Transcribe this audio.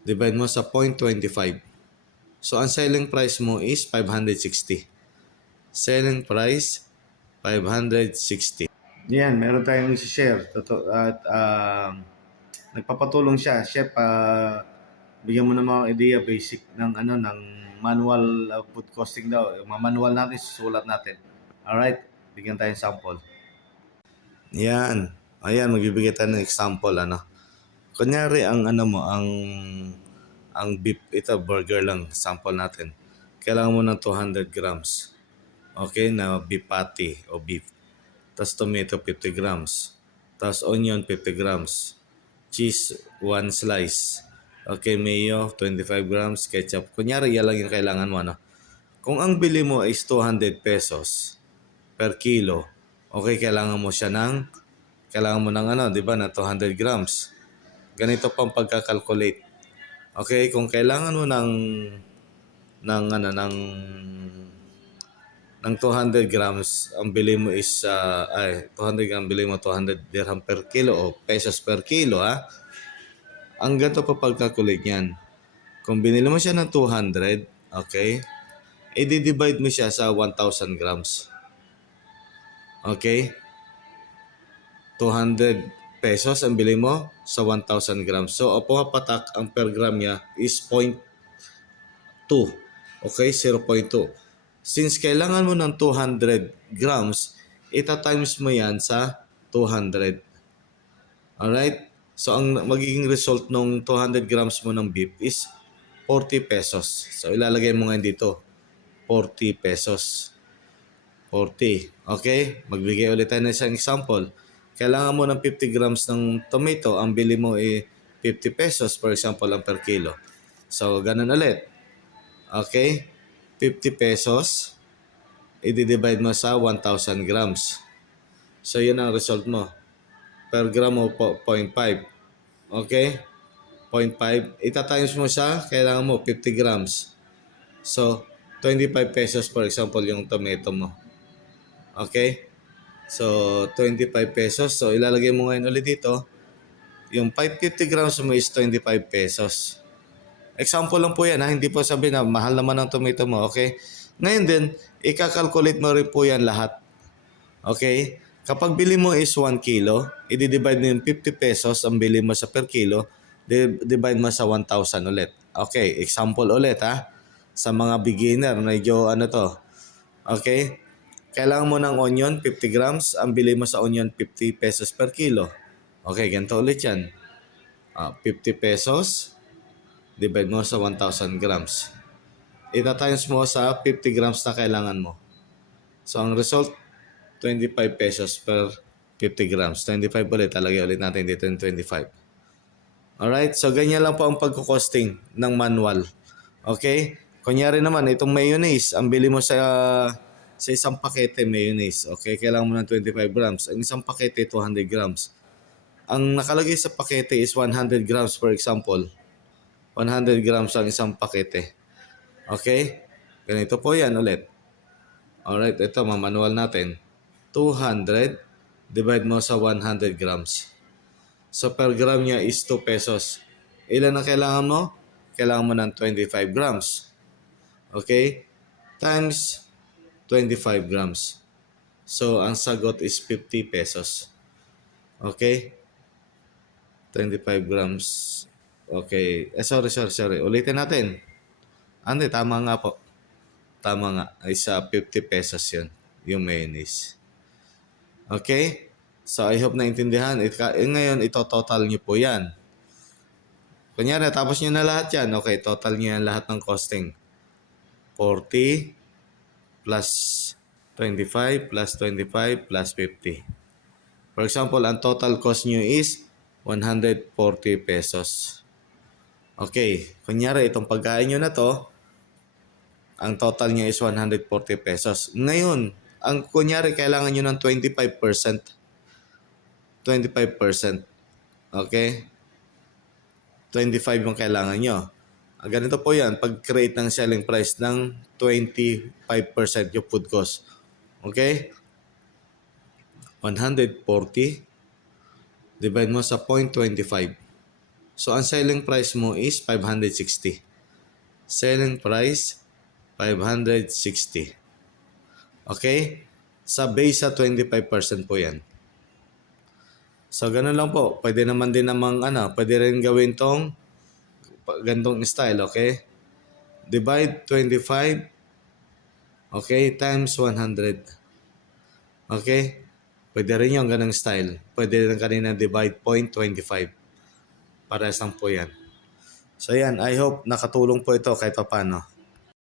Divide mo sa 0.25. So, ang selling price mo is 560. Selling price, 560. Yan, meron tayong i-share. At nagpapatulong siya. Chef, bigyan mo ng mga idea basic ng ng manual food costing daw. Yung mga manual natin, susulat natin. Alright, bigyan tayong sample. Yan. Ayan, magbibigay tayo ng example, Kunyari, ang beef, ito, burger lang, sample natin. Kailangan mo ng 200 grams. Okay, na beef patty o beef. Tapos tomato, 50 grams. Tapos onion, 50 grams. Cheese, 1 slice. Okay, mayo, 25 grams. Ketchup. Kunyari, yan lang yung kailangan mo, Kung ang bili mo is 200 pesos per kilo, okay, kailangan mo ng di ba, na 200 grams. Ganito pang pagkakalculate. Okay, kung kailangan mo ng 200 grams, ang bili mo is 200 grams, bili mo 200 dirham per kilo o pesos per kilo, Ang ganito pa pag-calculate niyan. Kung binili mo siya ng 200, okay, i-divide mo siya sa 1,000 grams. Okay? 200 pesos ang bili mo sa 1,000 grams. So, pumapatak ang per gram niya is 0.2. Okay? 0.2. Since kailangan mo ng 200 grams, ita-times mo yan sa 200. Alright? So, ang magiging result ng 200 grams mo ng beef is 40 pesos. So, ilalagay mo ngayon dito. 40 pesos. 40. Okay? Magbigay ulit tayo ng isang example. Kailangan mo ng 50 grams ng tomato. Ang bili mo ay 50 pesos, for example, ang per kilo. So, ganun ulit. Okay? 50 pesos. I-divide mo sa 1,000 grams. So, yun ang result mo. Per gram mo, 0.5. Okay? 0.5. Ita-times mo siya, kailangan mo 50 grams. So, 25 pesos, for example, yung tomato mo. Okay? So, 25 pesos. So, ilalagay mo ngayon ulit dito. Yung 550 grams mo is 25 pesos. Example lang po yan, Hindi po sabihin na mahal naman ang tomato mo, okay? Ngayon din, ikakalculate mo rin po yan lahat. Okay? Kapag bili mo is 1 kilo, i-divide mo yung 50 pesos ang bili mo sa per kilo, divide mo sa 1,000 ulit. Okay, example ulit sa mga beginner, medyo Okay? Kailangan mo ng onion, 50 grams, ang bili mo sa onion 50 pesos per kilo. Okay, ganito ulit yan. 50 pesos, divide mo sa 1,000 grams. Ita-times mo sa 50 grams na kailangan mo. So, ang result, 25 pesos per 50 grams. 25 ulit. Talagay ulit natin dito yung 25. Alright? So, ganyan lang po ang pagkukosting ng manual. Okay? Kunyari naman, itong mayonnaise, ang bili mo sa isang pakete mayonnaise. Okay? Kailangan mo ng 25 grams. Ang isang pakete, 200 grams. Ang nakalagay sa pakete is 100 grams, for example. 100 grams ang isang pakete. Okay? Ganito po yan ulit. Alright, ito, manual natin. 200 divide mo sa 100 grams. So, per gram niya is 2 pesos. Ilan ang kailangan mo? Kailangan mo ng 25 grams. Okay? Times 25 grams. So, ang sagot is 50 pesos. Okay? 25 grams. Okay. Sorry. Ulitin natin. Tama nga po. Tama nga. Ay sa 50 pesos yun. Yung mayonnaise. Okay? So, I hope naintindihan. Ngayon, ito-total nyo po yan. Kunyari, tapos nyo na lahat yan. Okay, total nyo yan lahat ng costing. 40 plus 25 plus 25 plus 50. For example, ang total cost nyo is 140 pesos. Okay, kunyari, itong pagkain nyo na to, ang total nyo is 140 pesos. Ngayon, ang kunyari, kailangan nyo ng 25%. 25%. Okay? 25 yung kailangan nyo. Ganito po yan, pag-create ng selling price ng 25% yung food cost. Okay? 140 divide mo sa 0.25. So, ang selling price mo is 560. Selling price, 560. Okay? Sa base sa 25% po yan. So, ganun lang po. Pwede naman din namang pwede rin gawin tong gantong style, okay? Divide 25, okay, times 100. Okay? Pwede rin yung ganong style. Pwede rin kanina divide 0.25. Parehas lang po yan. So yan, I hope nakatulong po ito kahit paano.